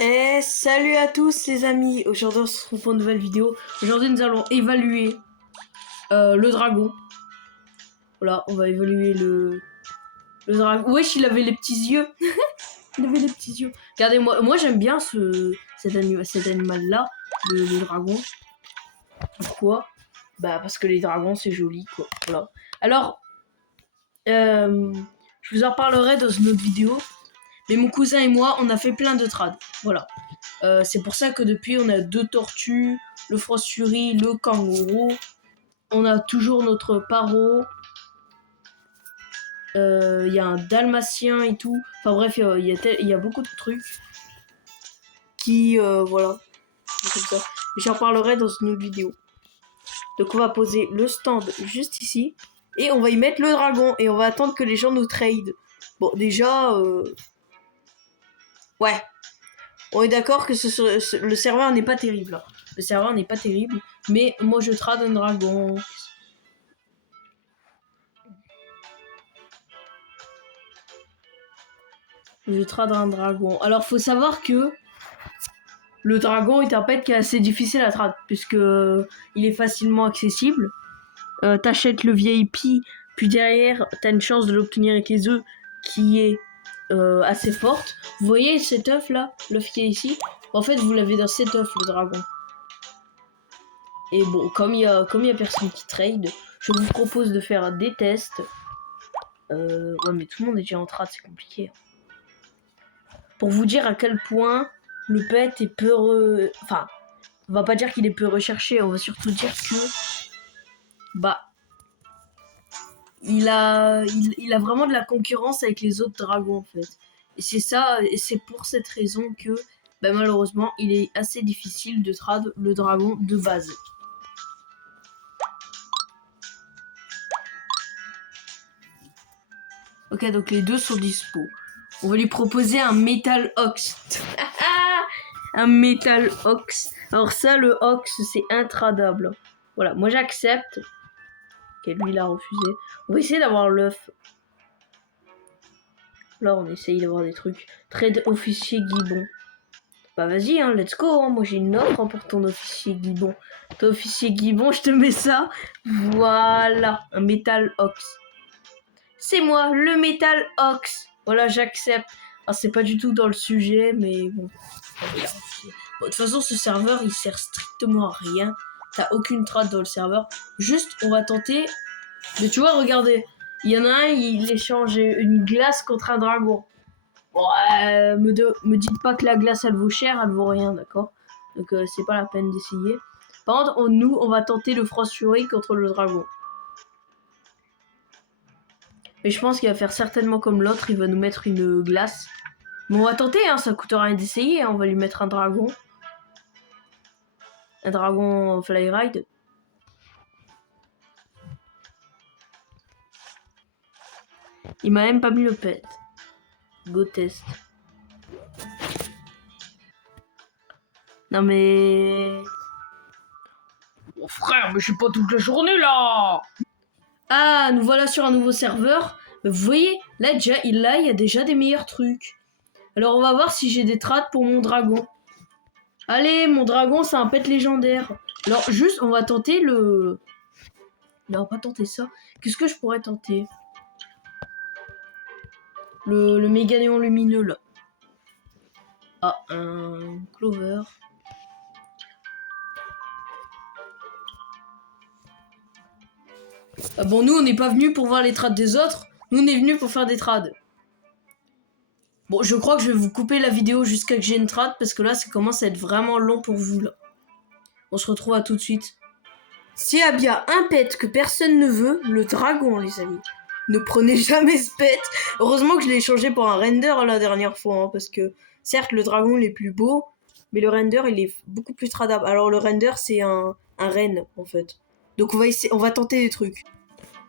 Et salut à tous les amis, aujourd'hui on se retrouve pour une nouvelle vidéo. Aujourd'hui nous allons évaluer le dragon. Voilà, on va évaluer le dragon. Wesh, il avait les petits yeux. Il avait les petits yeux. Regardez, moi j'aime bien cet animal là, le dragon. Pourquoi? Bah parce que les dragons c'est joli quoi. Voilà. Alors, je vous en parlerai dans une autre vidéo. Mais mon cousin et moi, on a fait plein de trades. Voilà. C'est pour ça que depuis, on a 2 tortues, le Frosty, le kangourou. On a toujours notre paro. Il y a un dalmatien et tout. Enfin bref, il y a beaucoup de trucs qui, voilà, comme ça. J'en parlerai dans une autre vidéo. Donc on va poser le stand juste ici. Et on va y mettre le dragon. Et on va attendre que les gens nous trade. Bon, déjà, ouais. On est d'accord que le serveur n'est pas terrible. Là. Le serveur n'est pas terrible. Mais moi, je trade un dragon. Je trade un dragon. Alors, faut savoir que le dragon est un pet qui est assez difficile à trade. Puisque il est facilement accessible. T'achètes le VIP. Puis derrière, t'as une chance de l'obtenir avec les œufs qui est assez forte. Vous voyez cet œuf là, l'œuf qui est ici. En fait, vous l'avez dans cet œuf, le dragon. Et bon, comme il y a personne qui trade, je vous propose de faire des tests. Ouais, mais tout le monde est déjà en trade, c'est compliqué. Pour vous dire à quel point le pet est peu... Enfin, on va pas dire qu'il est peu recherché, on va surtout dire que... Bah... Il a vraiment de la concurrence avec les autres dragons, en fait. Et c'est ça, et c'est pour cette raison que, bah, malheureusement, il est assez difficile de trad le dragon de base. Ok, donc les deux sont dispo. On va lui proposer un Metal Ox. Un Metal Ox. Alors ça, le Ox, c'est intradable. Voilà, moi j'accepte. Ok, lui, il a refusé. On va essayer d'avoir l'œuf. Là, on essaye d'avoir des trucs. Trade officier Gibbon. Bah vas-y, hein, let's go. Hein. Moi, j'ai une offre hein, pour ton officier Gibbon. Ton officier Gibbon, je te mets ça. Voilà, un Metal Ox. C'est moi, le Metal Ox. Voilà, j'accepte. Alors, c'est pas du tout dans le sujet, mais bon. Bon, de toute façon, ce serveur, il sert strictement à rien. T'as aucune trade dans le serveur. Juste, on va tenter. Mais tu vois, regardez. Il y en a un, il échange une glace contre un dragon. Bon, me dites pas que la glace, elle vaut cher, elle vaut rien, d'accord? Donc, c'est pas la peine d'essayer. Par contre, nous, on va tenter le Frost Fury contre le dragon. Mais je pense qu'il va faire certainement comme l'autre, il va nous mettre une glace. Mais on va tenter, hein, ça coûte rien d'essayer, hein, on va lui mettre un dragon. Un dragon fly ride. Il m'a même pas mis le pet. Go test. Non mais... Oh frère, mais je suis pas toute la journée là. Ah, nous voilà sur un nouveau serveur. Vous voyez, là il y a déjà des meilleurs trucs. Alors on va voir si j'ai des trades pour mon dragon. Allez, mon dragon, c'est un pet légendaire. Alors juste, on va tenter le... Non, on va pas tenter ça. Qu'est-ce que je pourrais tenter? Le méga néon lumineux, là. Ah, un clover. Ah bon, nous, on n'est pas venus pour voir les trades des autres. Nous, on est venus pour faire des trades. Bon, je crois que je vais vous couper la vidéo jusqu'à que j'ai une trade, parce que là, ça commence à être vraiment long pour vous, là. On se retrouve à tout de suite. S'il y a bien un pet que personne ne veut, le dragon, les amis. Ne prenez jamais ce pet. Heureusement que je l'ai échangé pour un render la dernière fois, hein, parce que certes le dragon il est plus beau, mais le render il est beaucoup plus tradable. Alors le render c'est un renne en fait. Donc on va tenter des trucs.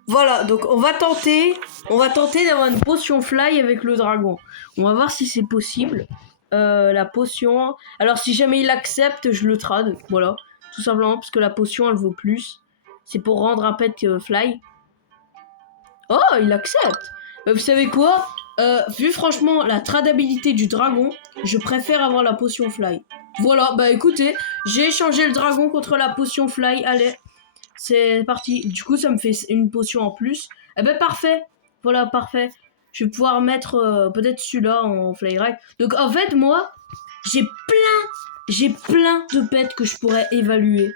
Voilà, donc on va tenter d'avoir une potion fly avec le dragon. On va voir si c'est possible. La potion. Alors si jamais il accepte, je le trade. Voilà, tout simplement parce que la potion elle vaut plus. C'est pour rendre un pet fly. Oh, il accepte. Vous savez quoi? Vu franchement la tradabilité du dragon, je préfère avoir la potion fly. Voilà, bah écoutez, j'ai échangé le dragon contre la potion fly, allez, c'est parti. Du coup, ça me fait une potion en plus. Eh ben parfait, voilà, parfait. Je vais pouvoir mettre peut-être celui-là en fly rack. Donc en fait, moi, j'ai plein de pets que je pourrais évaluer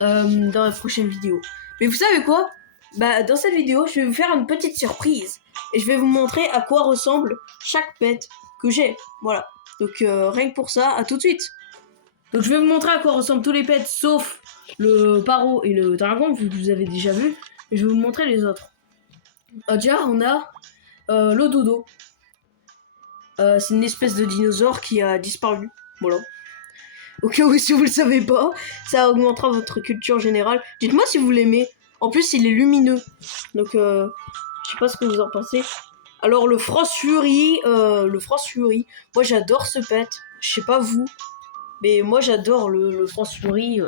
dans la prochaine vidéo. Mais vous savez quoi? Bah dans cette vidéo, je vais vous faire une petite surprise. Et je vais vous montrer à quoi ressemble chaque pet que j'ai. Voilà. Donc rien que pour ça, à tout de suite. Donc je vais vous montrer à quoi ressemblent tous les pets sauf le paro et le dragon, vu que vous avez déjà vu. Et je vais vous montrer les autres. Déjà, on a le dodo. C'est une espèce de dinosaure qui a disparu. Voilà. Au cas où si vous le savez pas, ça augmentera votre culture générale. Dites-moi si vous l'aimez. En plus, il est lumineux. Donc, je sais pas ce que vous en pensez. Alors, le Frost Fury, moi j'adore ce pet. Je sais pas vous, mais moi j'adore le Frost Fury.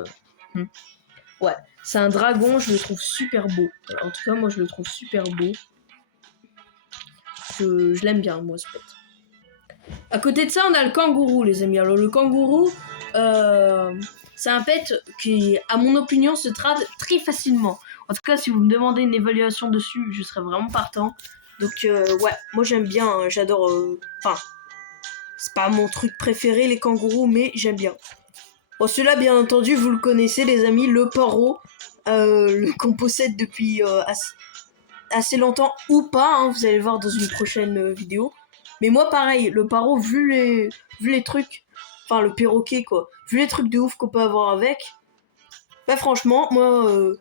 Ouais, c'est un dragon, je le trouve super beau. En tout cas, moi je le trouve super beau. Je l'aime bien, moi, ce pet. À côté de ça, on a le kangourou, les amis. Alors, le kangourou, c'est un pet qui, à mon opinion, se trade très facilement. En tout cas, si vous me demandez une évaluation dessus, je serais vraiment partant. Donc, ouais, moi j'aime bien, hein, j'adore. Enfin, c'est pas mon truc préféré, les kangourous, mais j'aime bien. Bon, celui-là, bien entendu, vous le connaissez, les amis, le paro, qu'on possède depuis assez longtemps ou pas, hein, vous allez le voir dans une prochaine vidéo. Mais moi, pareil, le paro, vu les trucs, enfin le perroquet quoi, vu les trucs de ouf qu'on peut avoir avec, bah franchement, moi,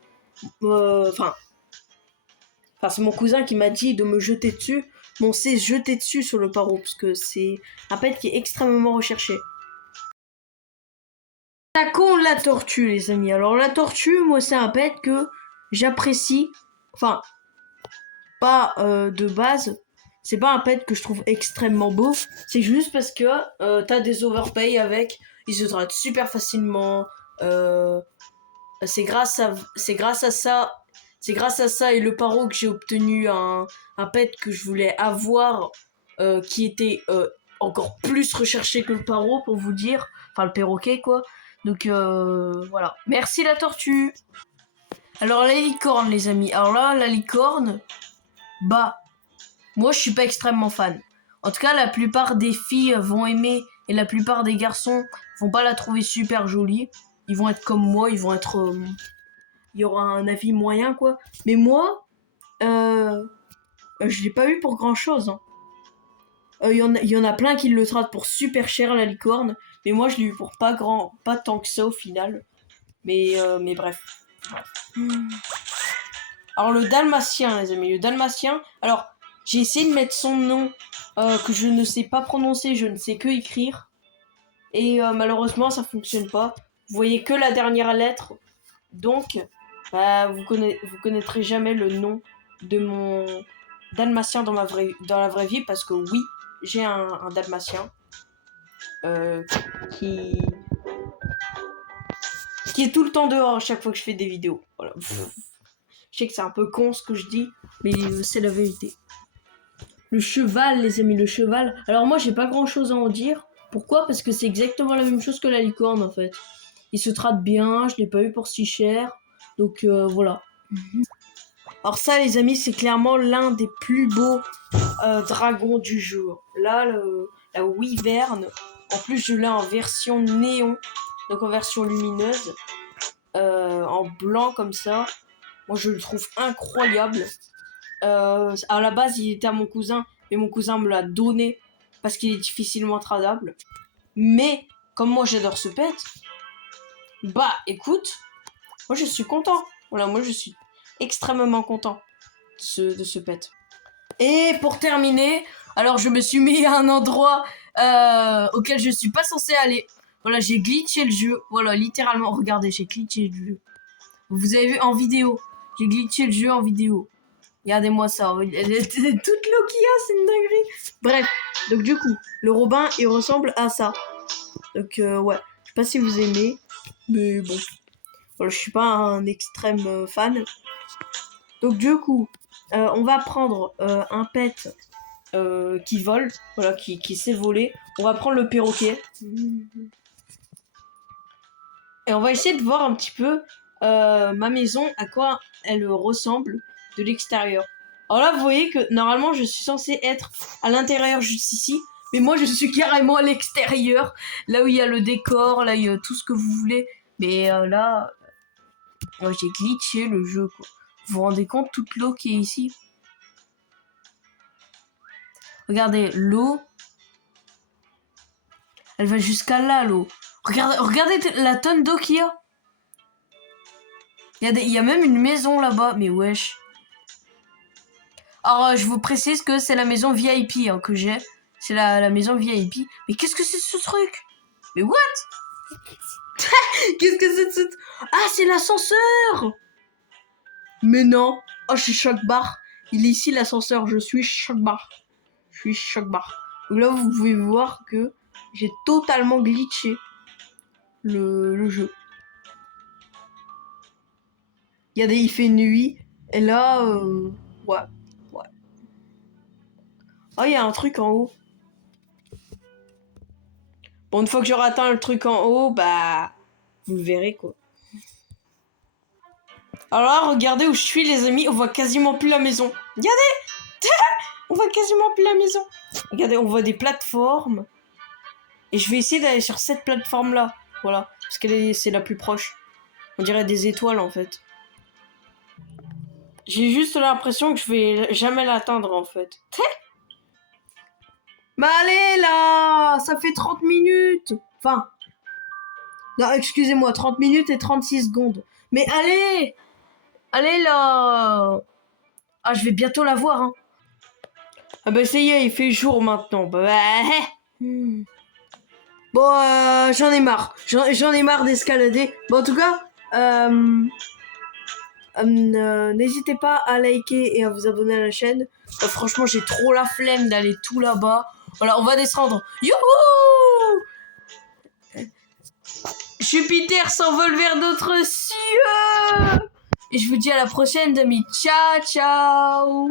enfin, c'est mon cousin qui m'a dit de me jeter dessus, mais on s'est jeté dessus sur le paro, parce que c'est un pet qui est extrêmement recherché. Attaquons la tortue, les amis. Alors la tortue, moi, c'est un pet que j'apprécie, enfin, pas de base. C'est pas un pet que je trouve extrêmement beau. C'est juste parce que t'as des overpay avec. Ils se traitent super facilement. C'est grâce à ça. C'est grâce à ça et le paro que j'ai obtenu un pet que je voulais avoir qui était encore plus recherché que le paro pour vous dire. Enfin le perroquet quoi. Donc voilà. Merci la tortue. Alors la licorne les amis. Alors là la licorne. Bah moi, je suis pas extrêmement fan. En tout cas, la plupart des filles vont aimer et la plupart des garçons vont pas la trouver super jolie. Ils vont être comme moi, ils vont être... il y aura un avis moyen, quoi. Mais moi, je l'ai pas eu pour grand-chose. Hein. Y en a plein qui le traitent pour super cher, la licorne. Mais moi, je l'ai eu pour pas tant que ça, au final. Mais bref. Alors, le dalmatien, les amis. Le dalmatien... Alors... J'ai essayé de mettre son nom que je ne sais pas prononcer, je ne sais que écrire. Et malheureusement, ça fonctionne pas. Vous voyez que la dernière lettre. Donc, bah, vous connaîtrez jamais le nom de mon dalmatien dans la vraie vie. Parce que oui, j'ai un dalmatien qui est tout le temps dehors à chaque fois que je fais des vidéos. Voilà. Je sais que c'est un peu con ce que je dis, mais c'est la vérité. Le cheval, les amis, le cheval. Alors moi, j'ai pas grand-chose à en dire. Pourquoi? Parce que c'est exactement la même chose que la licorne, en fait. Il se trate bien, je l'ai pas eu pour si cher. Donc voilà. Alors ça, les amis, c'est clairement l'un des plus beaux dragons du jeu. Là, la wyvern. En plus, je l'ai en version néon. Donc en version lumineuse. En blanc comme ça. Moi, je le trouve incroyable. À la base, il était à mon cousin, mais mon cousin me l'a donné parce qu'il est difficilement tradable. Mais comme moi j'adore ce pet, bah écoute, moi je suis content. Voilà, moi je suis extrêmement content de ce pet. Et pour terminer, alors je me suis mis à un endroit auquel je suis pas censé aller. Voilà, j'ai glitché le jeu. Voilà, littéralement, regardez, j'ai glitché le jeu. Vous avez vu en vidéo. J'ai glitché le jeu en vidéo. Regardez-moi ça, elle est toute Lokia, c'est une dinguerie. Bref, donc du coup, le Robin, il ressemble à ça. Donc ouais, je sais pas si vous aimez, mais bon. Voilà, je suis pas un extrême fan. Donc du coup, on va prendre un pet qui vole, voilà, qui sait voler. On va prendre le perroquet. Et on va essayer de voir un petit peu ma maison, à quoi elle ressemble de l'extérieur. Alors là, vous voyez que normalement, je suis censée être à l'intérieur juste ici. Mais moi, je suis carrément à l'extérieur. Là où il y a le décor, là, il y a tout ce que vous voulez. Mais là, j'ai glitché le jeu, quoi. Vous vous rendez compte, toute l'eau qui est ici? Regardez, l'eau. Elle va jusqu'à là, l'eau. Regardez la tonne d'eau qu'il y a. Il y a même une maison là-bas, mais wesh. Alors, je vous précise que c'est la maison VIP hein, que j'ai. C'est la maison VIP. Mais qu'est-ce que c'est ce truc? Mais what? Qu'est-ce que c'est ce... Ah, c'est l'ascenseur! Mais non. Oh, je suis choc-barre. Il est ici l'ascenseur. Je suis choc-barre. Je suis choc-barre. Donc là, vous pouvez voir que j'ai totalement glitché le jeu. Il fait nuit. Et là, ouais. Oh, il y a un truc en haut. Bon, une fois que j'aurai atteint le truc en haut, bah... Vous le verrez, quoi. Alors là, regardez où je suis, les amis. On voit quasiment plus la maison. Regardez. On voit quasiment plus la maison. Regardez, on voit des plateformes. Et je vais essayer d'aller sur cette plateforme-là. Voilà. Parce que c'est la plus proche. On dirait des étoiles, en fait. J'ai juste l'impression que je vais jamais l'atteindre, en fait. Bah allez, là. Ça fait 30 minutes. Enfin... Non, excusez-moi, 30 minutes et 36 secondes. Mais allez! Allez là! Ah, je vais bientôt la voir, hein. Ah bah ça y est, il fait jour maintenant. Bon, j'en ai marre. J'en ai marre d'escalader. Bon, en tout cas, n'hésitez pas à liker et à vous abonner à la chaîne. Franchement, j'ai trop la flemme d'aller tout là-bas. Voilà, on va descendre. Youhou! Jupiter s'envole vers d'autres cieux! Et je vous dis à la prochaine, amis. Ciao, ciao!